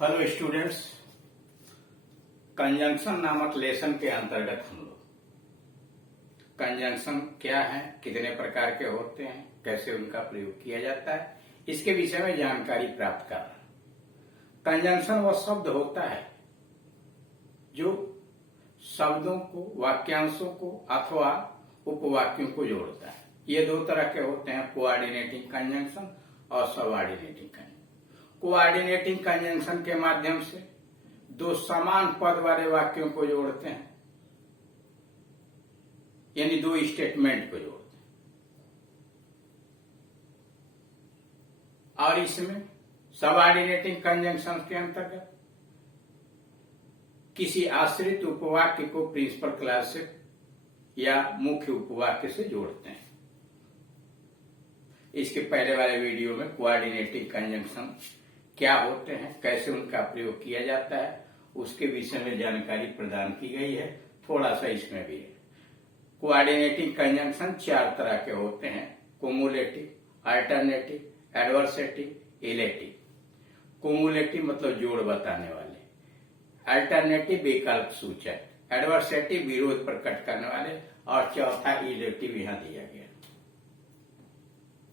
Hello students, conjunction नामक lesson के अंतर्गत हम लोग कंजंक्शन क्या है, कितने प्रकार के होते हैं, कैसे उनका प्रयोग किया जाता है, इसके विषय में जानकारी प्राप्त कर रहे हैं। कंजंक्शन वह शब्द होता है जो शब्दों को, वाक्यांशों को अथवा उपवाक्यों को जोड़ता है। ये दो तरह के होते हैं, कोऑर्डिनेटिंग कंजंक्शन और सबऑर्डिनेटिंग कंजंक्शन। कोऑर्डिनेटिंग कंजंक्शन के माध्यम से दो समान पद वाले वाक्यों को जोड़ते हैं, यानी दो स्टेटमेंट को जोड़ते हैं। और इसमें सबऑर्डिनेटिंग कंजंक्शन के अंतर्गत किसी आश्रित उपवाक्य को प्रिंसिपल क्लास से या मुख्य उपवाक्य से जोड़ते हैं। इसके पहले वाले वीडियो में कोऑर्डिनेटिंग कंजंक्शन क्या होते हैं, कैसे उनका प्रयोग किया जाता है, उसके विषय में जानकारी प्रदान की गई है। थोड़ा सा इसमें भी है। कोऑर्डिनेटिंग कंजंक्शन चार तरह के होते हैं: cumulative, alternative, adversative, illative. Cumulative मतलब जोड़ बताने वाले, अल्टरनेटिव विकल्प सूचक, एडवर्सेटिव विरोध प्रकट करने वाले, और चौथा इलेटिव यहां दिया गया।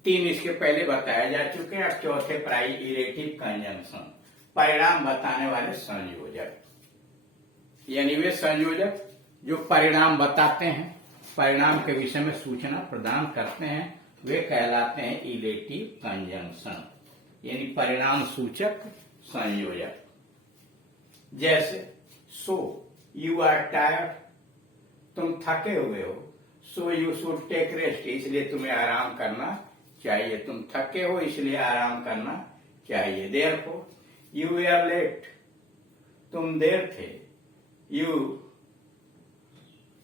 तीन इसके पहले बताए जा चुके हैं। और चौथे इलेटिव कंजंक्शन, परिणाम बताने वाले संयोजक, यानी वे संयोजक जो परिणाम बताते हैं, परिणाम के विषय में सूचना प्रदान करते हैं, वे कहलाते हैं इलेटिव कंजंक्शन, यानी परिणाम सूचक संयोजक। जैसे सो यू आर टायर्ड, तुम थके हुए हो। So you should take rest, इसलिए तुम्हें आराम करना चाहिए। तुम थके हो इसलिए आराम करना चाहिए। देयरफॉर यू वर लेट, तुम देर थे।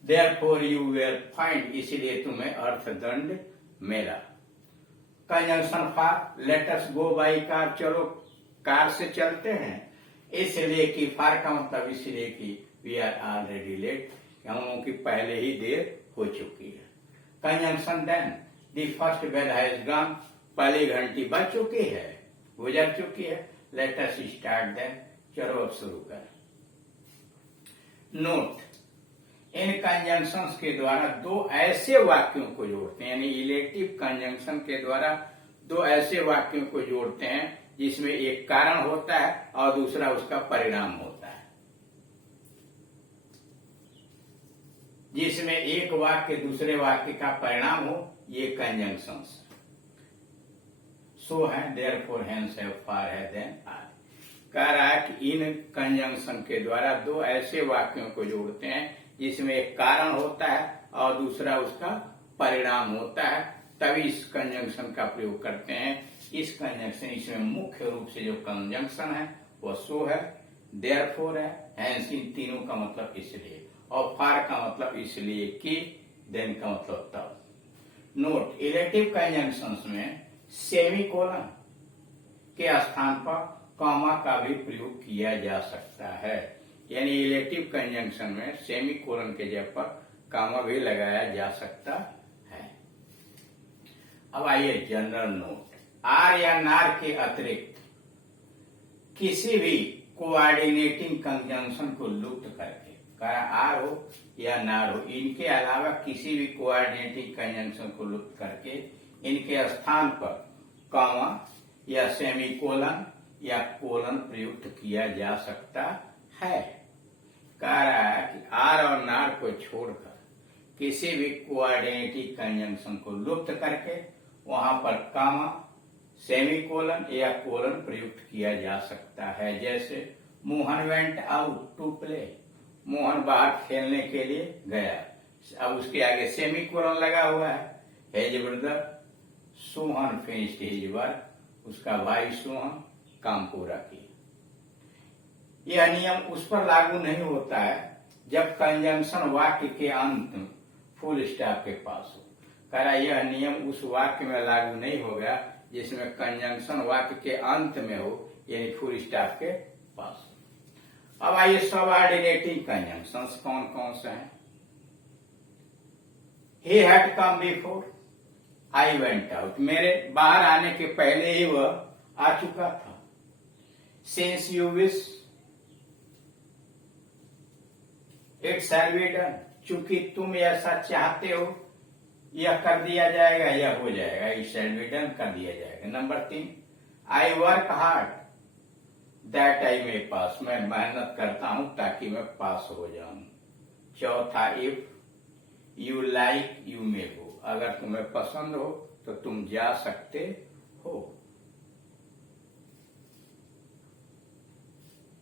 देयरफॉर यू वर फाइंड, इसलिए तुम्हें अर्थदंड मिला। Conjunction for, let us go by car, चलो कार से चलते हैं। इसलिए कि फार का मतलब इसलिए कि वी आर ऑलरेडी लेट, हम लोगों की पहले ही देर हो चुकी है। Conjunction then, the first bell has gone, पहली घंटी बज चुकी है, गुजर चुकी है। लेट अस स्टार्ट देन, चलो अब शुरू करें। नोट, इन कंजंक्शंस के द्वारा दो ऐसे वाक्यों को जोड़ते हैं, यानी इलेटिव कंजंक्शन के द्वारा दो ऐसे वाक्यों को जोड़ते हैं जिसमें एक कारण होता है और दूसरा उसका परिणाम होता है। जिसमें एक वाक्य दूसरे वाक्य का परिणाम हो, ये कंजंक्शंस। सो है, देयरफॉर, हेंस है, फार है, देन आर। कह रहा है कि इन कंजंक्शन के द्वारा दो ऐसे वाक्यों को जोड़ते हैं जिसमें एक कारण होता है और दूसरा उसका परिणाम होता है, तभी इस कंजंक्शन का प्रयोग करते हैं। इस कंजंक्शन, इसमें मुख्य रूप से जो कंजंक्शन है वो सो है, देयरफॉर है, हेंस, इन तीनों का मतलब इसलिए, और फार का मतलब इसलिए कि, देन का मतलब तब। नोट, इलेटिव कंजंक्शंस में सेमीकोलन के स्थान पर कॉमा का भी प्रयोग किया जा सकता है, यानी इलेटिव कंजंक्शन में सेमीकोलन के जगह पर कॉमा भी लगाया जा सकता है। अब आइए जनरल नोट, आर या नार के अतिरिक्त किसी भी कोऑर्डिनेटिंग कंजंक्शन को लुप्त करके, आर हो या नार हो, इनके अलावा किसी भी कोऑर्डिनेटिंग कंजंक्शन को लुप्त करके इनके स्थान पर कॉमा या सेमीकोलन या कोलन प्रयुक्त किया जा सकता है। कह रहा है कि आर और नार को छोड़कर किसी भी कोऑर्डिनेटिंग कंजंक्शन को लुप्त करके वहां पर कॉमा, सेमीकोलन या कोलन प्रयुक्त किया जा सकता है। जैसे Mohan went out to play, Mohan बाहर खेलने के लिए गया। अब उसके आगे सेमीकोलन लगा हुआ है। His brother Sohan finished his work, उसका भाई सोहन काम पूरा किया। यह नियम उस पर लागू नहीं होता है जब कंजंक्शन वाक्य के अंत में फुल स्टॉप के पास हो। कह रहा यह नियम उस वाक्य में लागू नहीं होगा जिसमें कंजंक्शन वाक्य के अंत में हो, यानी फुल स्टॉप के पास हो। अब आइए सबऑर्डिनेटिंग कंजंक्शंस कौन कौन से हैं। He had come before I went out, मेरे बाहर आने के पहले ही वह आ चुका था। Since you wish it shall be done, चूंकि तुम ऐसा चाहते हो यह कर दिया जाएगा, यह हो जाएगा, इट शैल बी डन कर दिया जाएगा। Number 3, I work hard that I may pass, मैं मेहनत करता हूं ताकि मैं पास हो जाऊं। चौथा, if you like you may go, अगर तुम्हें पसंद हो तो तुम जा सकते हो।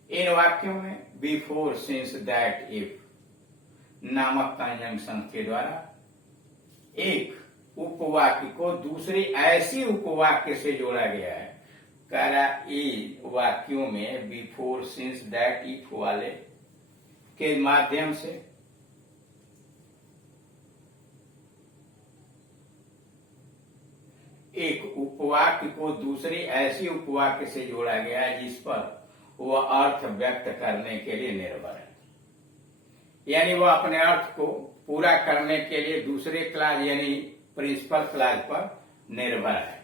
इन वाक्यों में बिफोर, सिंस, दैट, इफ नामक कंजंक्शन के द्वारा एक उपवाक्य को दूसरे ऐसी उपवाक्य से जोड़ा गया है। कह रहा इन वाक्यों में बिफोर, सिंस, दैट, इफ वाले के माध्यम से एक उपवाक्य को दूसरे ऐसी उपवाक्य से जोड़ा गया है जिस पर वह अर्थ व्यक्त करने के लिए निर्भर है, यानी वह अपने अर्थ को पूरा करने के लिए दूसरे क्लास यानी प्रिंसिपल क्लास पर निर्भर है।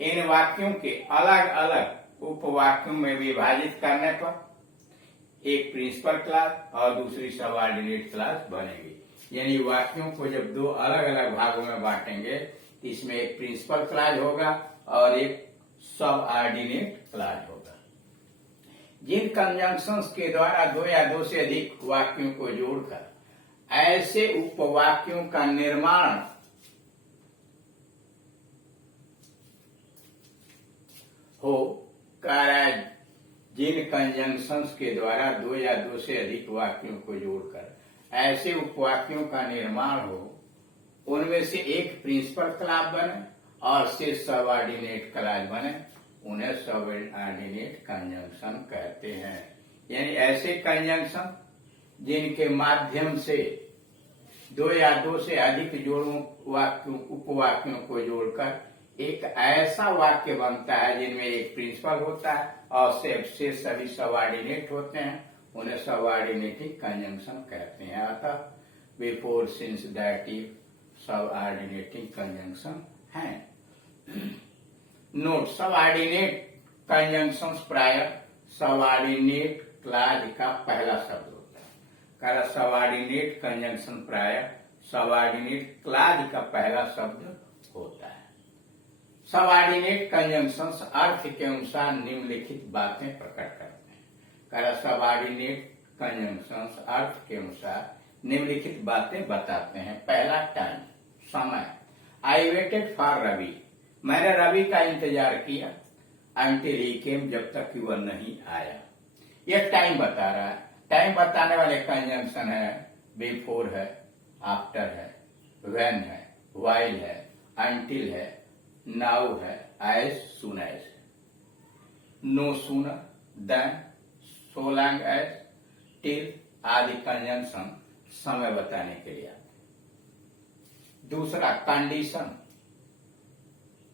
इन वाक्यों के अलग अलग उपवाक्यों में विभाजित करने पर एक प्रिंसिपल क्लास और दूसरी सबऑर्डिनेट क्लास बनेगी। यानी वाक्यों को जब दो अलग अलग भागों में बांटेंगे, इसमें एक प्रिंसिपल क्लास होगा और एक सबऑर्डिनेट क्लास होगा। जिन कंजंक्शंस के द्वारा दो या दो से अधिक वाक्यों को जोड़कर ऐसे उपवाक्यों का निर्माण हो, जिन कंजंक्शंस के द्वारा दो या दो से अधिक वाक्यों को जोड़कर ऐसे उपवाक्यों का निर्माण हो, उनमें से एक प्रिंसिपल क्लास बने और से सबऑर्डिनेट क्लास बने, उन्हें सबऑर्डिनेट कंजंक्शन कहते हैं। यानी ऐसे कंजंक्शन जिनके माध्यम से दो या दो से अधिक उपवाक्यों को जोड़कर एक ऐसा वाक्य बनता है जिनमें एक प्रिंसिपल होता है और से सभी सबऑर्डिनेट होते हैं, उन्हें सबऑर्डिनेटिंग कंजंक्शन कहते हैं। अतः before, since, that, if subordinating conjunction है। नोट, सबऑर्डिनेट कंजंक्शंस प्राय सबऑर्डिनेट क्लॉज का पहला शब्द होता है। कारण सबऑर्डिनेट कंजंक्शन प्राय सबऑर्डिनेट क्लॉज का पहला शब्द होता है। सबऑर्डिनेट कंजंक्शंस अर्थ के अनुसार निम्नलिखित बातें प्रकट करते हैं। कारण सबऑर्डिनेट कंजंक्शंस अर्थ के अनुसार निम्नलिखित बातें बताते हैं। पहला, टाइम, समय। आई वेटेड फॉर रवि, मैंने रवि का इंतजार किया, अंटिल ही केम, जब तक कि वह नहीं आया। यह टाइम बता रहा है। टाइम बताने वाले कंजंक्शन है बिफोर है, आफ्टर है, व्हेन है, व्हाइल है, अंटिल है, नाउ है, as soon as, no sooner than, so long as, till आदि कंजंक्शन समय बताने के लिए आते हैं। दूसरा, condition,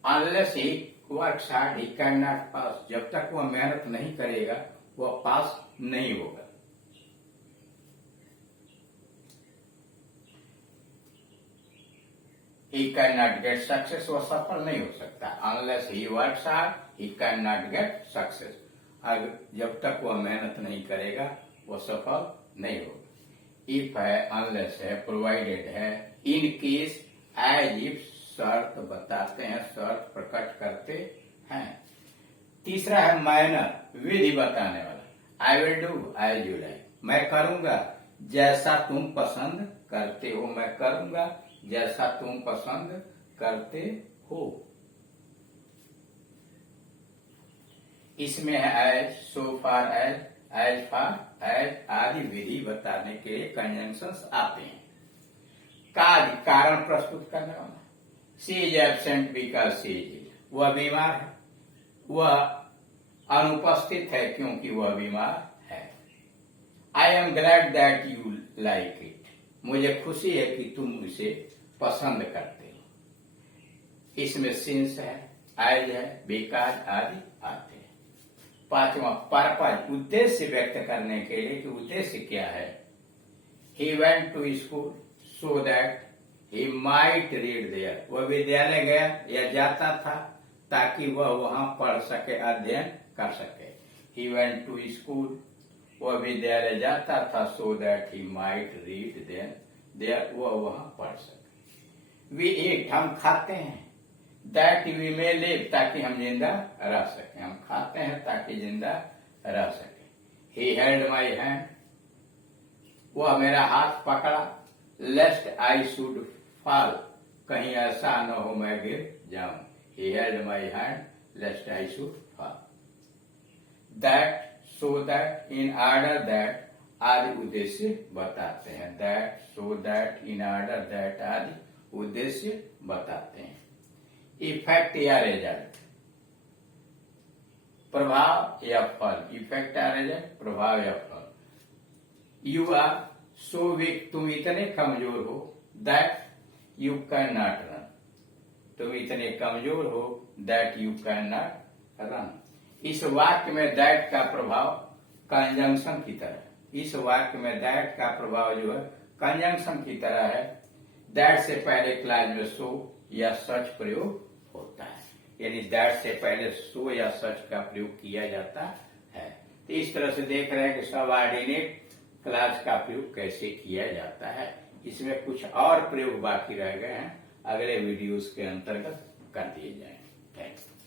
unless he works hard he can not pass, जब तक वह मेहनत नहीं करेगा वह पास नहीं होगा। ही कैन नॉट गेट सक्सेस, वह सफल नहीं हो सकता। Unless he works hard he can not get success, जब तक वह मेहनत नहीं करेगा वह सफल नहीं होगा। इफ है, अनलेस है, प्रोवाइडेड है, इन केस, एज इफ शर्त बताते हैं, शर्त प्रकट करते हैं। तीसरा है मैनर, विधि बताने वाला। I will do as you like, मैं करूंगा जैसा तुम पसंद करते हो, मैं करूंगा जैसा तुम पसंद करते हो। इसमें है as, so far as, as far as आदि विधि बताने के लिए कंजंक्शंस आते हैं। कार्य, कारण प्रस्तुत करने वाला। She is absent because she is, वह बीमार है, वह अनुपस्थित है क्योंकि वह बीमार है। I am glad that you like it, मुझे खुशी है कि तुम उसे पसंद करते हो। इसमें सिंस है, एज है, बिकॉज आदि आते हैं। पांचवा, पर्पज, उद्देश्य व्यक्त करने के लिए कि उद्देश्य क्या है। He went to school so that he might read there, वह विद्यालय गया या जाता था ताकि वह वहां पढ़ सके, अध्ययन कर सके। ही वेंट टू स्कूल, वह विद्यालय जाता था, so that he might read there, वह वहां पढ़ सके। वी ईट, हम खाते हैं, दैट वी मे लिव, ताकि हम जिंदा रह सके, हम खाते हैं ताकि जिंदा रह सके। ही हेल्ड माई हैंड, वह मेरा हाथ पकड़ा, लेस्ट आई शुड फॉल, कहीं ऐसा न हो मैं गिर जाऊं। He held my hand, lest I should fall. That, so that, in order that, आदि उद्देश्य बताते हैं। That, so that, in order that, आदि उद्देश्य बताते हैं। इफेक्ट या रिजल्ट, प्रभाव या फल। इफेक्ट या रिजल्ट, प्रभाव या फल। यू आर सो वीक, तुम इतने कमजोर हो, that you can not run, तुम इतने कमजोर हो, that you can not run. इस वाक्य में दैट का प्रभाव कंजंक्शन की तरह, इस वाक्य में दैट का प्रभाव जो है कंजंक्शन की तरह है। दैट से पहले क्लास में सो या सच प्रयोग होता है, यानी दैट से पहले सो या सच का प्रयोग किया जाता है। तो इस तरह से देख रहे हैं कि सबऑर्डिनेट क्लास का प्रयोग कैसे किया जाता है। इसमें कुछ और प्रयोग बाकी रह गए हैं, अगले वीडियोस के अंतर्गत कर दिए जाएंगे। Thank you.